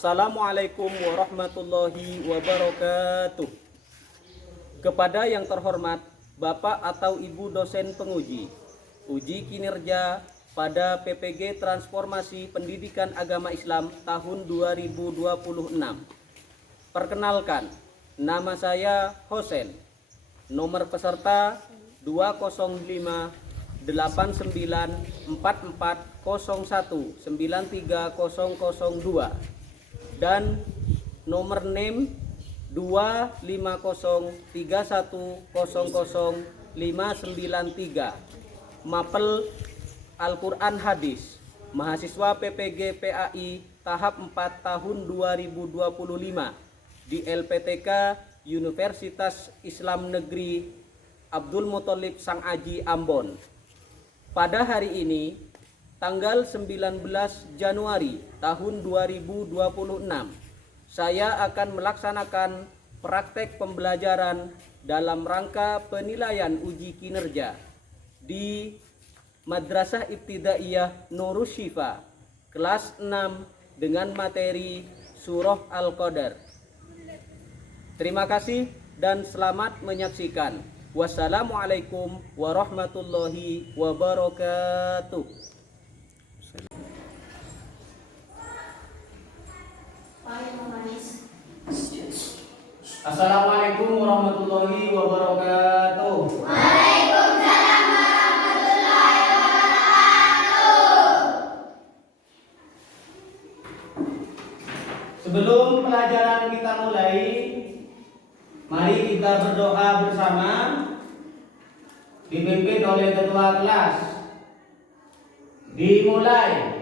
Assalamualaikum warahmatullahi wabarakatuh. Kepada yang terhormat Bapak atau Ibu dosen penguji, uji kinerja pada PPG Transformasi Pendidikan Agama Islam tahun 2026. Perkenalkan, nama saya Hosen. Nomor peserta 205-894401-93002 dan nomor NIM 25031000593. Mapel Al-Quran Hadis, mahasiswa PPG PAI tahap 4 tahun 2025 di LPTK Universitas Islam Negeri Abdul Muthalib Sang Aji Ambon. Pada hari ini, tanggal 19 Januari tahun 2026, saya akan melaksanakan praktek pembelajaran dalam rangka penilaian uji kinerja di Madrasah Ibtidaiyah Nurus Syifa kelas 6 dengan materi Surah Al-Qadar. Terima kasih dan selamat menyaksikan. Wassalamualaikum warahmatullahi wabarakatuh. Assalamualaikum warahmatullahi wabarakatuh. Waalaikumsalam warahmatullahi wabarakatuh. Sebelum pelajaran kita mulai, mari kita berdoa bersama dipimpin oleh ketua kelas. Dimulai.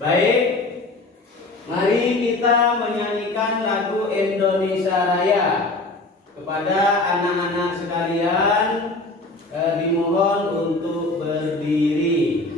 Baik, mari kita menyanyikan lagu Indonesia Raya. Kepada anak-anak sekalian, dimohon untuk berdiri.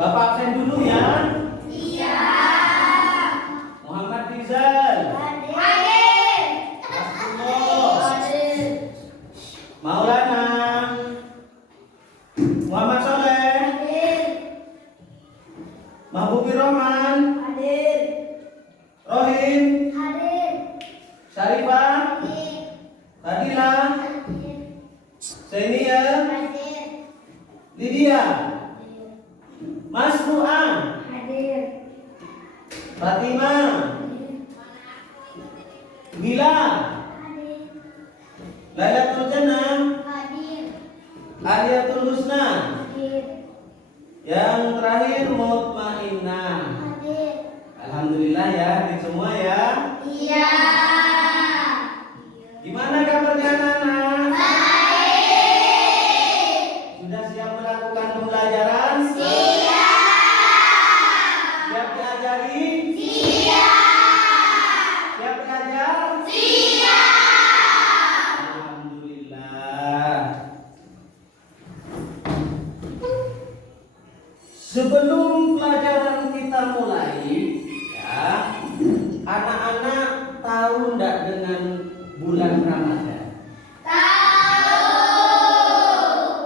Bapak absen dulu ya. Iya. Muhammad Rizal. Hadir. Rasulullah. Hadir. Maulana. Muhammad Soleh. Hadir. Mahbubi Rohman. Hadir. Rohim. Hadir. Lydia, Mas Ruan, Hadir. Fatima, Mila, Hadir. Lailatul Jannah, Hadir. Aliyatul Husna. Hadir. Yang terakhir Mutmainnah. Hadir. Alhamdulillah ya, di semua ya. Iya. Gimana kabarnya anak-anak? Baik. Sudah siap melakukan pembelajaran? Siap. Siap diajari? Siap. Siap belajar? Siap. Alhamdulillah. Sebelum pelajaran kita mulai, ya, anak-anak tahu enggak dengan bulan Ramadan? Tahu.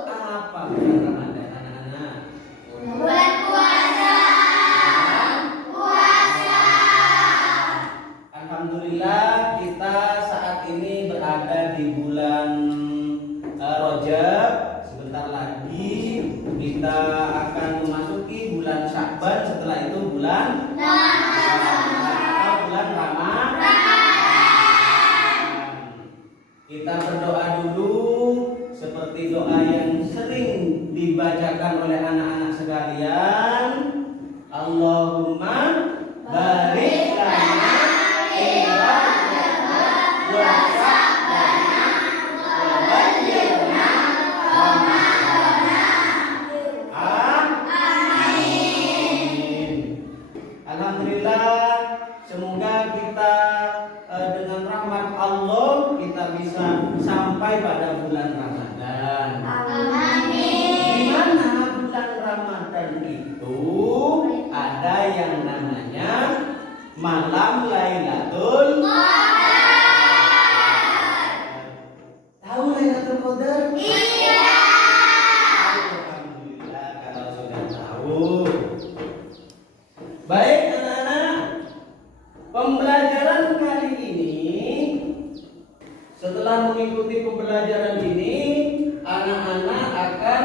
Apa bulan Ramadan, anak-anak? Bulan puasa. Puasa. Alhamdulillah kita saat ini berada di bulan Rajab. Sebentar lagi kita akan memasuki bulan Sya'ban. Setelah itu bulan bulan Ramadan. Kita berdoa dulu seperti doa yang sering dibacakan oleh anak-anak sekalian. Allahumma barik lana fi Rajab wa Sya'ban wa ballighna Amin. Alhamdulillah, semoga kita dengan rahmat Allah kita bisa sampai pada bulan Ramadan. Amin. Di mana bulan Ramadan itu ada yang namanya malam Lailatul Qadar. Tahu Lailatul Qadar? Iya. Alhamdulillah kalau sudah tahu. Baik anak-anak, pembelajaran kali ini, setelah mengikuti pembelajaran ini, anak-anak akan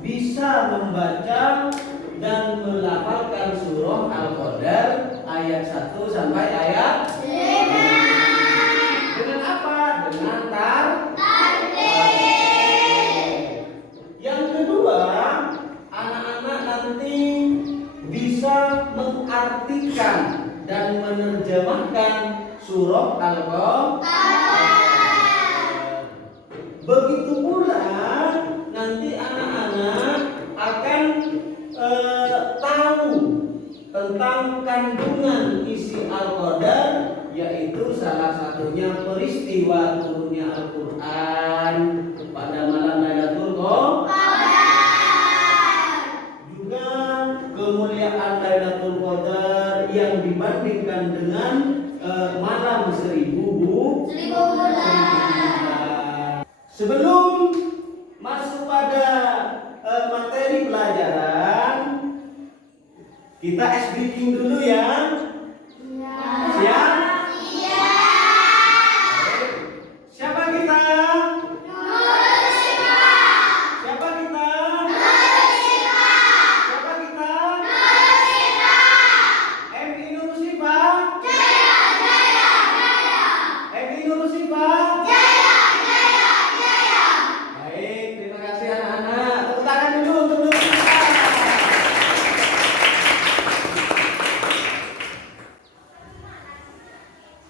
bisa membaca dan melafalkan surah Al-Qadar ayat 1 sampai ayat 5. Dengan apa? Dengan Yang kedua, anak-anak nanti bisa mengartikan dan menerjemahkan surah Al-Qadar. Begitu pula nanti anak-anak akan tahu tentang kandungan isi Al-Qadar, yaitu salah satunya peristiwa turunnya Al-Quran pada malam Lailatul Qadar, juga kemuliaan Lailatul Qadar yang dibandingkan dengan malam seribu bulan. Sebelum masuk pada materi pelajaran, kita ice breaking dulu ya. Siap? Siapa kita? Siapa kita? Siapa kita? MI Nur Sifah? MI Nur Sifah? Baik, terima kasih anak-anak. Tepuk tangan dulu untuk Nur Sifah.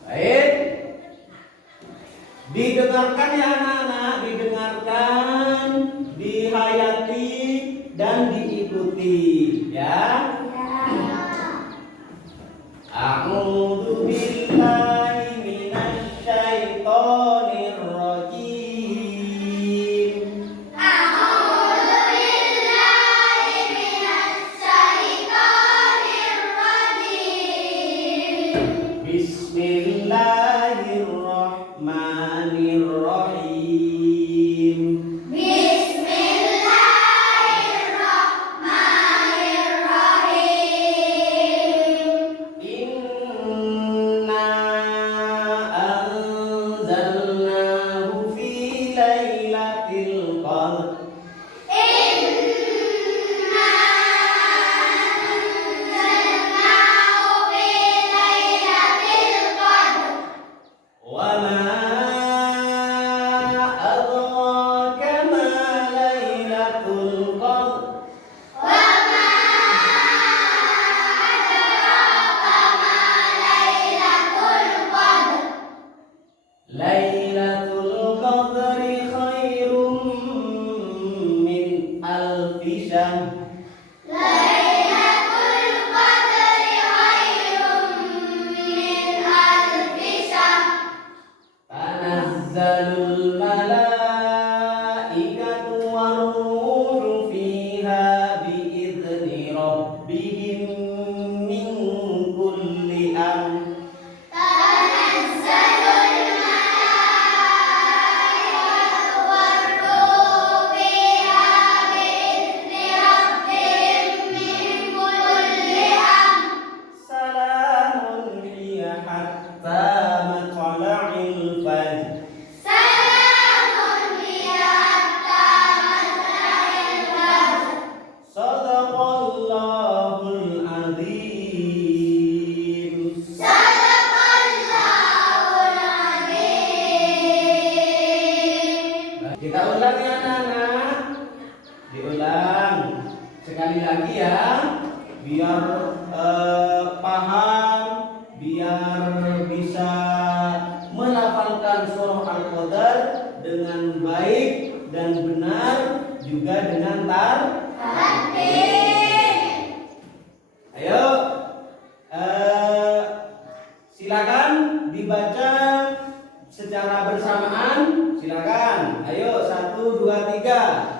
Baik. Didengarkan ya anak-anak, didengarkan, dihayati dan diikuti ya. A'udzu billahi minasy syaithanir rajim. Bismillahirrahmanirrahim. Bismillahirrahmanirrahim. alfi syahr. Lailatul Qadri khairum min alfi syahr. Tanazzalul malaikatu war-ruhu fiha bi'izni rabbihim min kulli amr. Tanazzalul malaikatu war-ruhu fiha bi'izni rabbihim min kulli amr. Salamun hiya hatta matla'il fajr. Salamun hiya hatta matla'il fajr. Shadaqallahul azim. Sadaqallahul azim. Kita ulang ya anak-anak. Diulang sekali lagi ya, biar paham, biar bisa melafalkan surah Al-Qadar dengan baik dan benar, juga dengan Tartil. Ayo, silakan dibaca secara bersamaan. Silakan. Ayo, 1, 2, 3.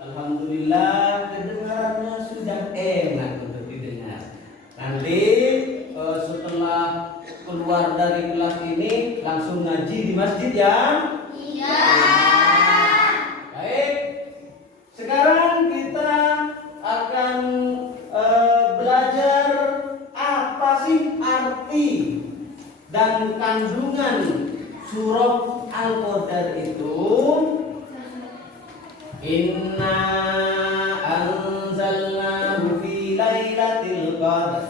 Alhamdulillah, kedengarannya sudah enak untuk didengar. Nanti setelah keluar dari kelas ini langsung ngaji di masjid ya. Iya. Baik. Sekarang kita akan belajar apa sih arti dan kandungan surah Al-Qadar itu. Inna anzalnahu fi lailatul qadar.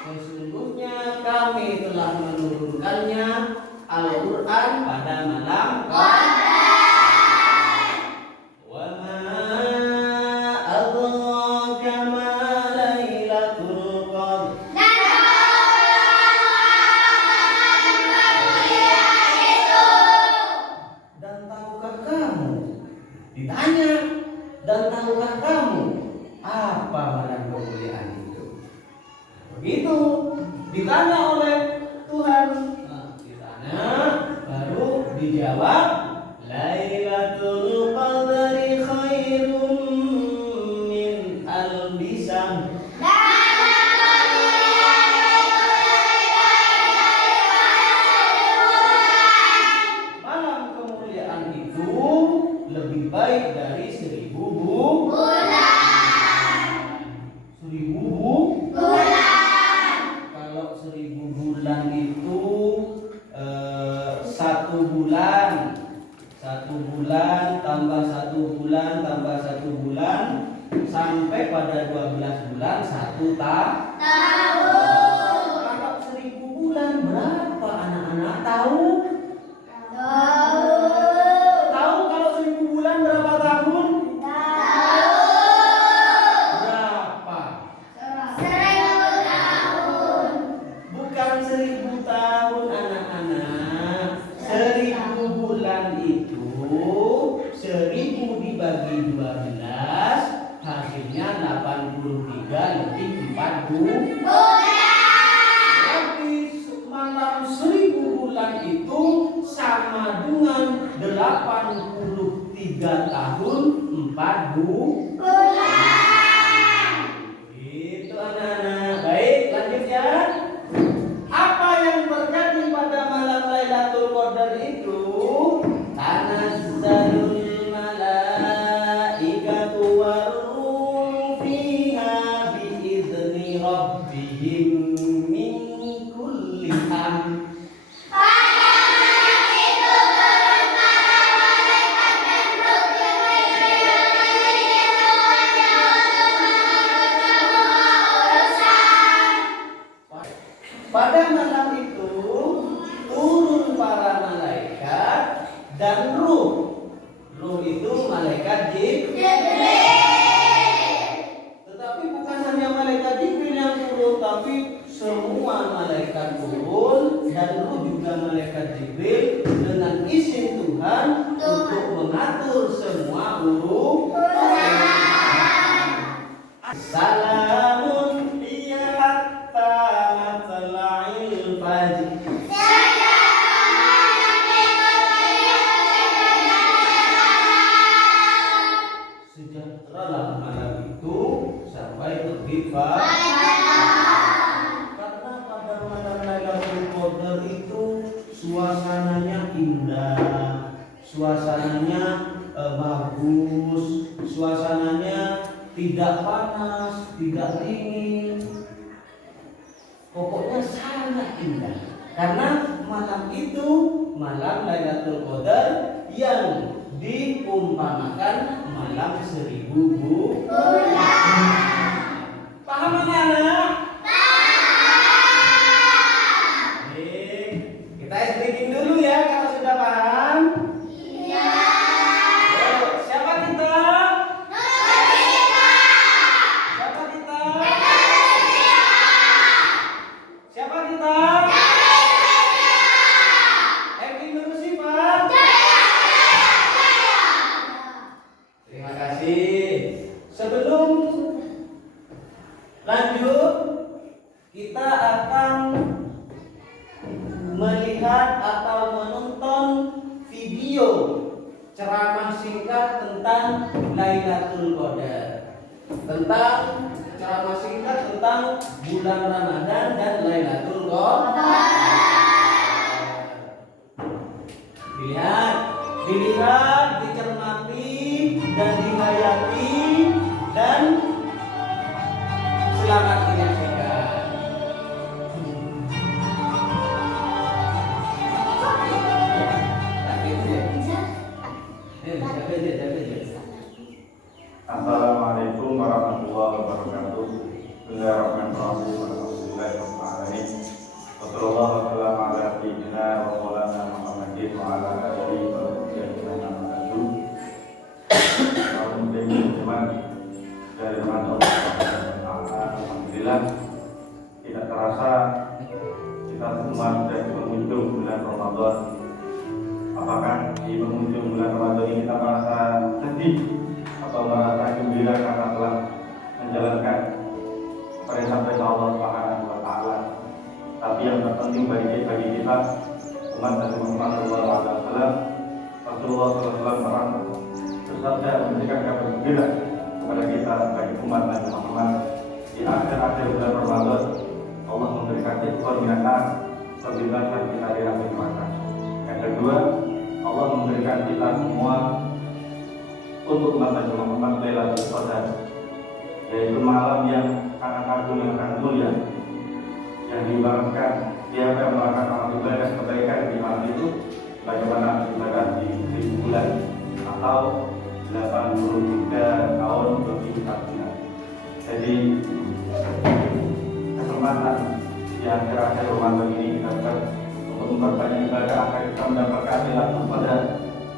Sesungguhnya kami telah menurunkannya Al-Qur'an pada malam Qadar. Wa ma adraka ma lailatul qadar. Dan tahukah kamu? Ditanya, dan tahukah kamu apa malam kemuliaan itu? Begitu ditanya oleh Tuhan. Nah, ditanya baru dijawab, Lailatul Qadri khairum min alfi syahr. Malam kemuliaan itu lebih baik dari 1000 bulan. 1000 Bulan. Kalau 1000 bulan itu 1 bulan, 1 bulan tambah 1 bulan tambah 1 bulan sampai pada 12 bulan 1 tahun. Kalau 1000 bulan berapa anak-anak tahu? Tahu kalau 1000 bulan berapa tahun? Berapa? 1000 tahun anak-anak. 1000 bulan itu 1000 dibagi 12 Berarti malam 1000 bulan itu sama dengan 83 tahun 4 bulan. Itu anak-anak. Baik, lanjut ya. Apa yang terjadi pada malam Lailatul Qadar itu? Tanazzalul malaikatu war-ruhu fiha biizni rabbihim min kulli amr. Pada malam itu turun para malaikat dan ruh. Ruh itu malaikat Jibril. Tetapi bukan hanya malaikat Jibril yang turun, tapi semua malaikat turun dan ruh juga malaikat Jibril dengan izin Tuhan untuk mengatur semua urusan. Salamun hiya hatta matla'il fajr. Sejahteralah malam itu sampai terbit fajar. Karena pada malam Lailatul Qadar itu suasananya indah, suasananya bagus, suasananya tidak panas, tidak dingin. Pokoknya sangat indah. Karena malam itu malam Lailatul Qadar yang diumpamakan malam 1000 bulan. Paham anak-anak? Paham. Kita explaining dulu ya kalau sudah paham. Siapa kita? Siapa kita? Siapa kita? Explain dulu sih, Pak. Terima kasih. Sebelum lanjut, kita akan melihat atau menonton video ceramah singkat tentang Lailatul Qadar. Tentang ceramah singkat tentang bulan Ramadan dan Lailatul Qadar. Dilihat, dicermati dan dihayati dan selamat menyaksikan. Assalamualaikum warahmatullahi wabarakatuh. Bismillahirrahmanirrahim. Alhamdulillahirrahmanirrahim. Wassallallahu wasallam ala sayyidina wa maulana Muhammadin wa ala alihi wa sahbihi ajma'in. Alhamdulillah, tidak terasa kita semua sudah di penghujung bulan Ramadan. Apakah di penghujung bulan Ramadan ini kita merasa sedih atau merasa gembira karena telah menjalankan perintah-perintah Allah Subhanahu wa taala? Tapi yang terpenting bagi kita umat Nabi Muhammad SAW, Rasulullah SAW pernah bersabda memberikan kabar gembira kepada kita bagi umat Nabi Muhammad di akhir-akhir bulan Ramadan. Allah memberikan ikhwan minanar, kebebasan kita di akhir masa. Yang kedua, Allah memberikan kita semua untuk umat Nabi Muhammad Lailatul Qadar, yaitu malam yang sangat agung, yang sangat mulia, yang diibaratkan siapa yang melakukan amal ibadah kebaikan di malam itu bagaimana ibadah di 1000 bulan atau 83 tahun lebih tepatnya. Jadi kesempatan di akhir-akhir Ramadan ini kita dapat untuk memperbanyak ibadah agar kita mendapatkan Lailatul Qadar,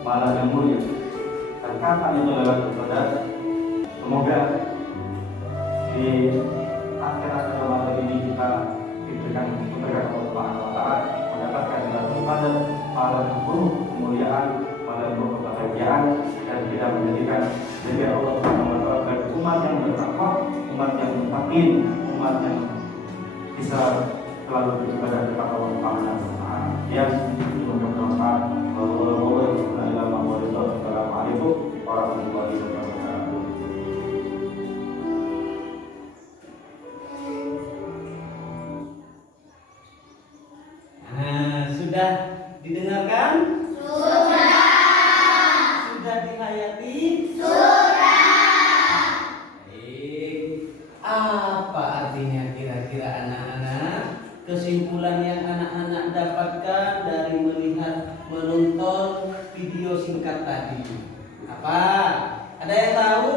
malam yang mulia. Dan kapan itu Lailatul Qadar? Semoga di akhir-akhir Ramadan ini kita diberikan Allah Subhanahu wa taala mendapatkan Lailatul Qadar, malam yang penuh kemuliaan, malam yang penuh kebahagiaan, dan kita menjadikan Allah Subhanahu wa taala umat yang bertakwa, umat yang mutakin, umat yang bisa selalu beribadah kepada Allah Subhanahu wa taala. Ya, berdoa. Assalamualaikum warahmatullahi wabarakatuh. Nah, sudah didengarkan? Sudah dihayati? Baik. Apa artinya kira-kira anak-anak? Kesimpulan yang anak-anak dapatkan dari menonton video singkat tadi. Apa? Ada yang tahu?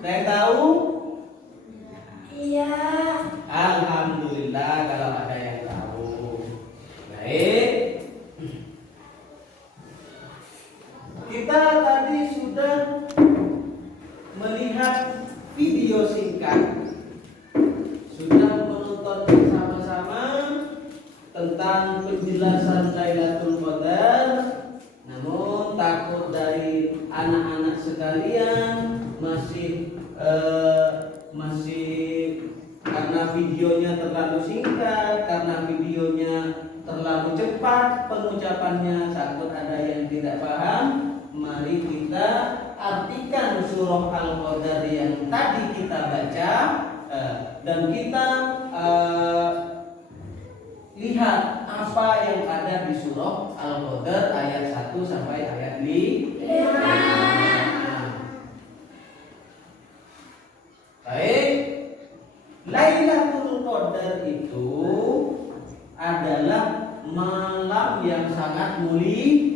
Ada yang tahu? Iya. Alhamdulillah kalau ada yang tahu. Baik. Kita tadi sudah melihat video singkat. Sudah menonton bersama-sama tentang penjelasan Lailatul Qadar. Namun takut dari anak-anak sekalian masih karena videonya terlalu singkat, karena videonya terlalu cepat pengucapannya, takut ada yang tidak paham. Mari kita artikan surah Al-Qadar yang tadi kita baca dan kita lihat apa yang ada di surah Al-Qadar ayat 1 sampai ayat 5. Baik, Lailatul Qadar itu adalah malam yang sangat mulia.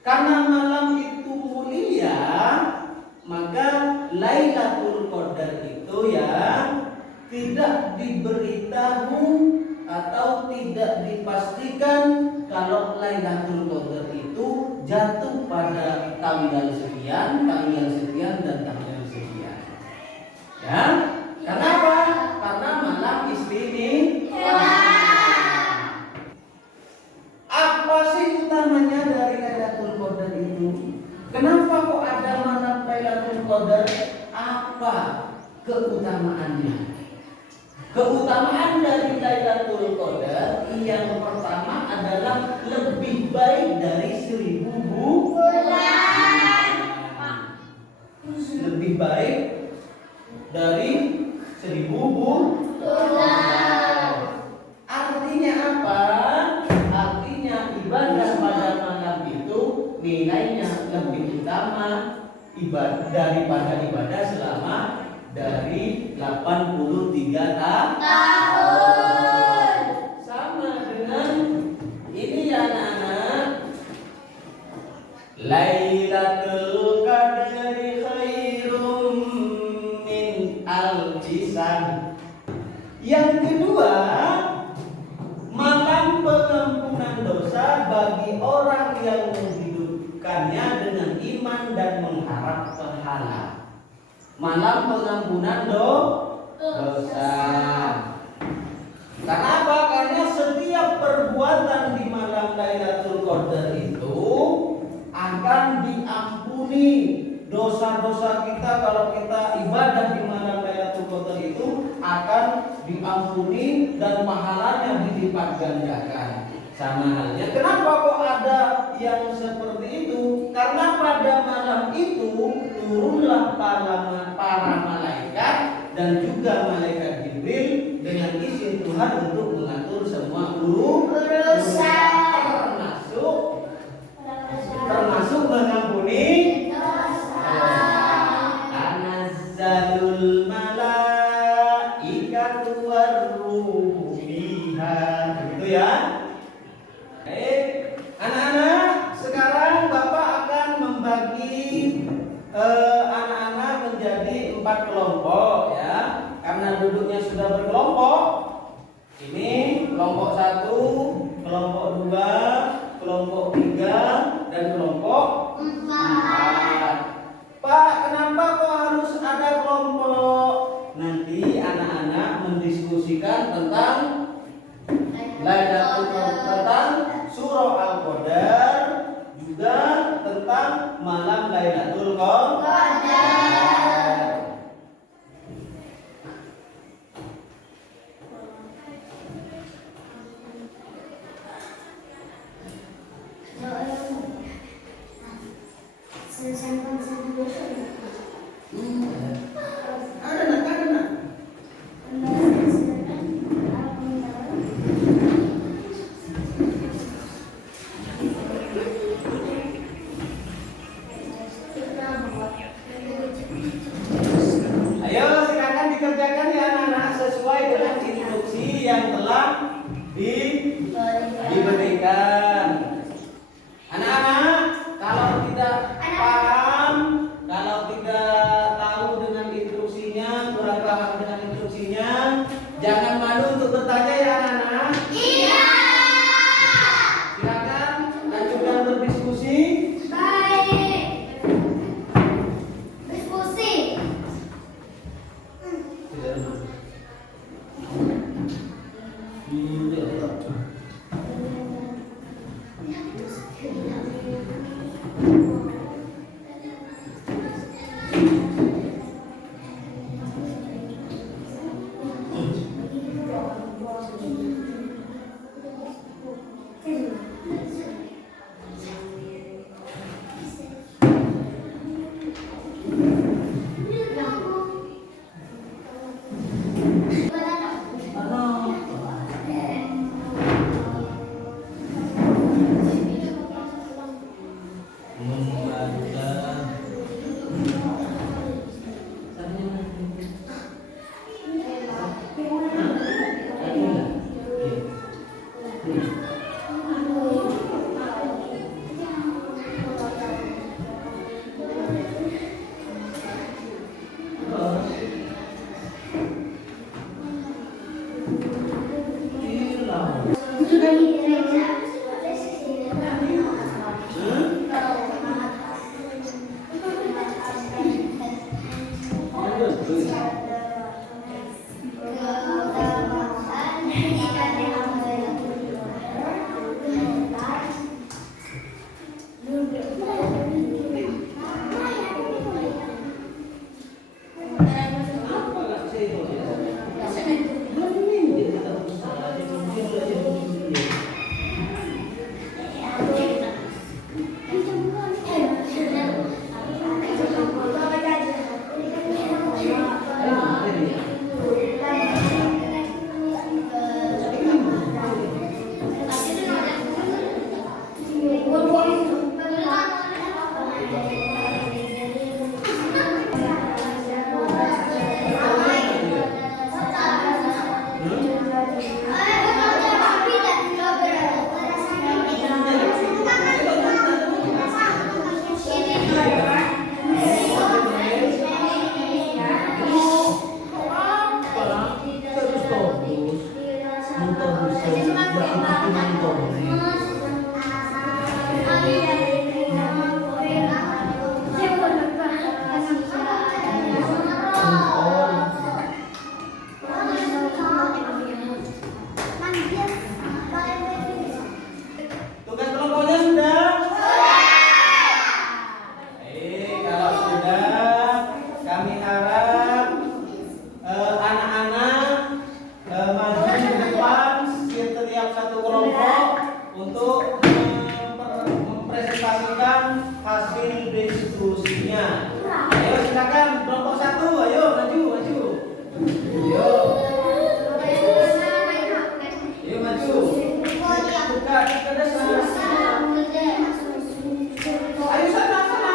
Karena malam itu mulia, maka Lailatul Qadar itu ya tidak diberitahu atau tidak dipastikan kalau Lailatul Qadar itu jatuh pada tanggal sekian, tanggal sekian, dan tanggal sekian. Ya, kenapa? Karena malam istimewa. Apa sih utamanya dari Lailatul Qadar itu? Kenapa kok ada malam Lailatul Qadar? Apa keutamaannya? Keutamaan dari Lailatul Qadar yang pertama adalah lebih baik dari 1000 bulan. Lebih baik dari 1000 bulan. Artinya apa? Artinya ibadah pada malam itu nilainya lebih utama daripada ibadah selama dari 83 tahun. Sama dengan ini ya anak-anak. Lailatul Qadri khairum min alfi syahr. Yang kedua, malam pengampunan dosa bagi orang yang menghidupkannya dengan iman dan mengharap pahala. Malam pengampunan dosa. Kenapa? Karena setiap perbuatan di malam Lailatul Qadar itu akan diampuni. Dosa-dosa kita kalau kita ibadah di malam Lailatul Qadar itu akan diampuni dan pahalanya dilipat gandakan. Sama halnya, kenapa kok ada yang seperti itu? Karena pada malam itu turunlah para malaikat dan juga malaikat Jibril dengan izin Tuhan untuk mengatur semua urusan, termasuk mengampuni dosa. Tanazzalul malaikatu warruhu fiha. Begitu ya. Baik, anak-anak, sekarang Bapak akan membagi anak-anak menjadi 4 kelompok ya. Karena duduknya sudah berkelompok. Ini kelompok 1, kelompok 2, kelompok 3, dan kelompok 4. Pak, kenapa kok harus ada kelompok? Nanti anak-anak mendiskusikan tentang Lailatul Qadar, tentang surah Al-Qadar, juga tentang malam Lailatul Qadar. Ayo silakan dikerjakan ya anak-anak sesuai dengan instruksi yang telah diberikan. Anak-anak, kalau tidak paham, kalau tidak tahu dengan instruksinya, kurang paham dengan instruksinya, jangan malu untuk bertanya ya anak-anak. Iya. Silakan lanjutkan berdiskusi. Baik. Diskusi. Tugas kelompoknya sudah? Kalau sudah, kami harap anak-anak maju ke depan setiap satu kelompok untuk mempresentasikan hasil diskusinya. Ayo silakan kelompok satu, ayo maju, maju. Ayo. Ayo maju. Buka ke depan. Ayo sana, sana.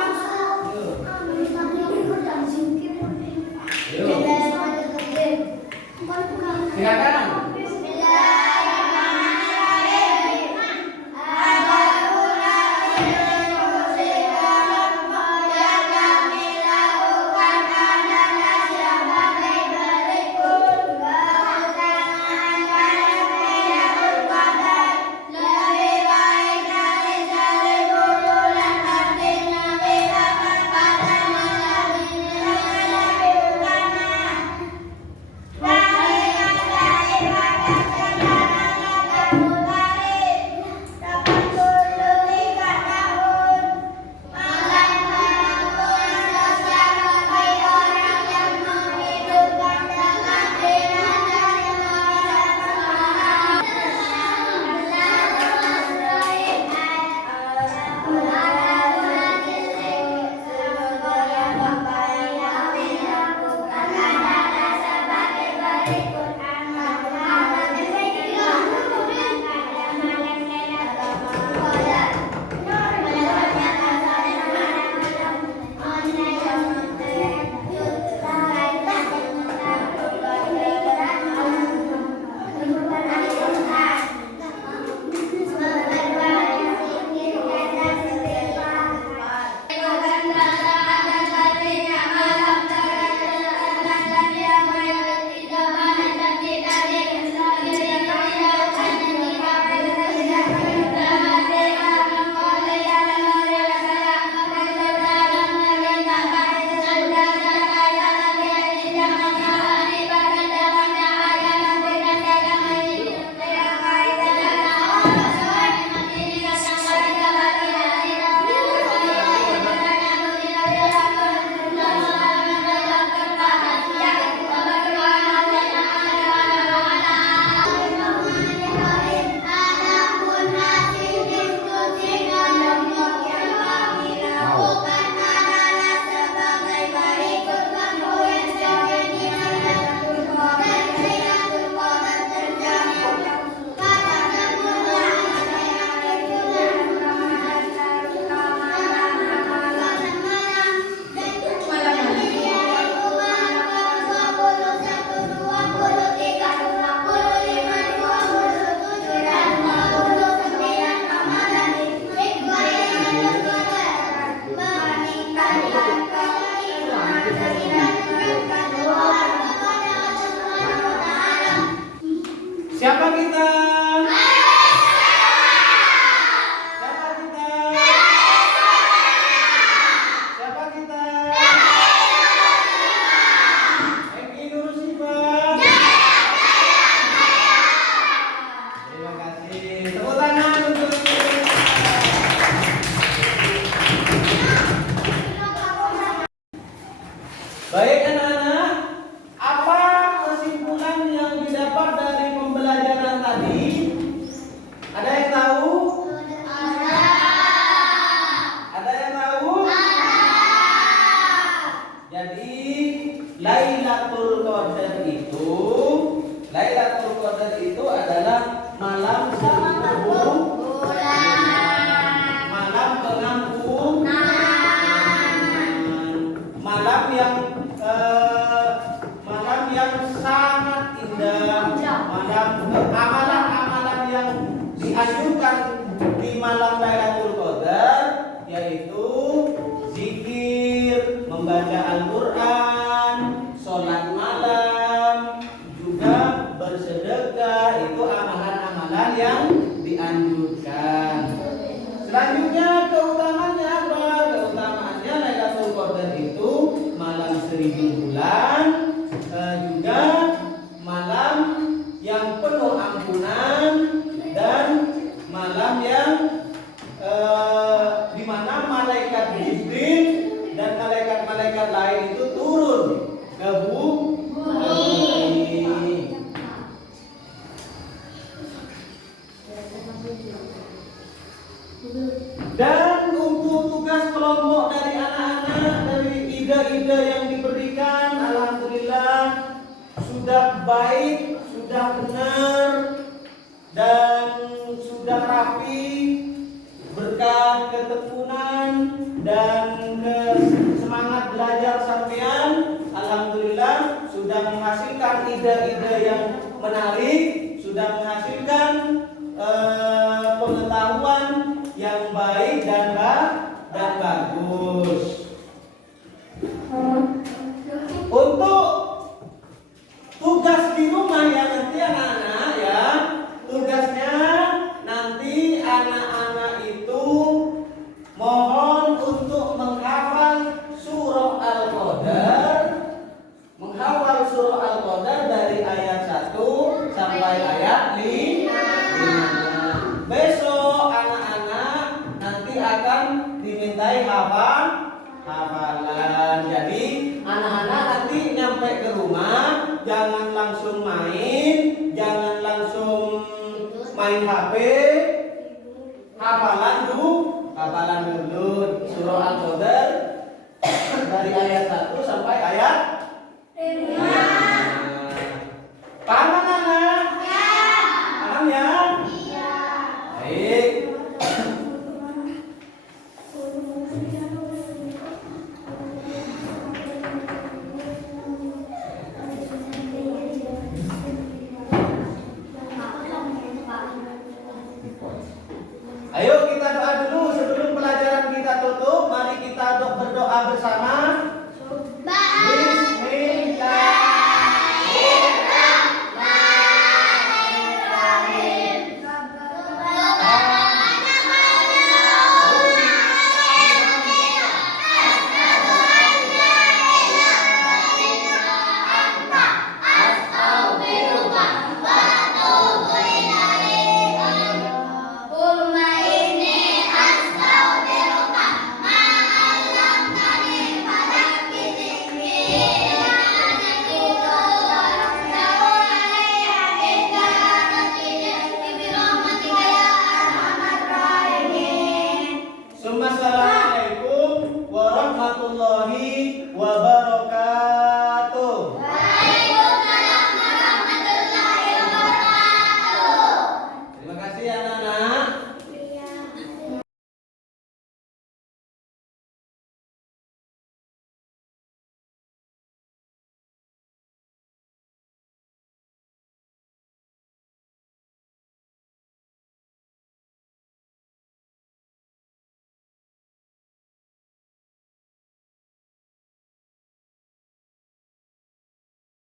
Ayo. Silakan. Bismillahirrahmanirrahim. Baik anak-anak, apa kesimpulan yang didapat dari pembelajaran tadi? Ada yang tahu? Ada yang tahu? Jadi Lailatul Qadar itu adalah malam seribu malam pengampunan, malam yang sangat indah, amalan-amalan yang dianjurkan di malam Lailatul Qadar yaitu zikir, membaca Al-Qur'an, sholat malam, juga bersedekah. Itu amalan-amalan yang dianjurkan. Selanjutnya keutamaannya apa? Keutamaannya Lailatul Qadar itu malam seribu bulan, juga malam yang penuh ampunan dan malam yang di mana malaikat Jibril dan malaikat-malaikat lain itu turun ke bumi. Dan untuk tugas kelompok dari anak-anak, dari ide-ide yang diberikan, alhamdulillah sudah baik, sudah benar, dan sudah rapi berkat ketekunan dan semangat belajar sampean. Alhamdulillah sudah menghasilkan ide-ide yang menarik, sudah menghasilkan pengetahuan yang baik dan bagus. Untuk tugas di rumah ya nanti anak-anak ya, tugasnya nanti anak-anak itu mohon untuk menghafal surah Al-Qadar, dari ayat 1 sampai ayat 5. Besok anak-anak nanti akan dimintai hafalan. Jadi anak-anak nanti nyampe ke rumah jangan langsung main, jangan langsung main HP. Hafalan dulu surah Al-Qadar dari ayat 1 sampai ayat 5. Paham anak-anak? Paham ya? Baik. Ayo kita doa dulu sebelum pelajaran kita tutup. Mari kita berdoa bersama. Assalamualaikum warahmatullahi wabarakatuh. Waalaikumsalam warahmatullahi wabarakatuh. Terima kasih anak.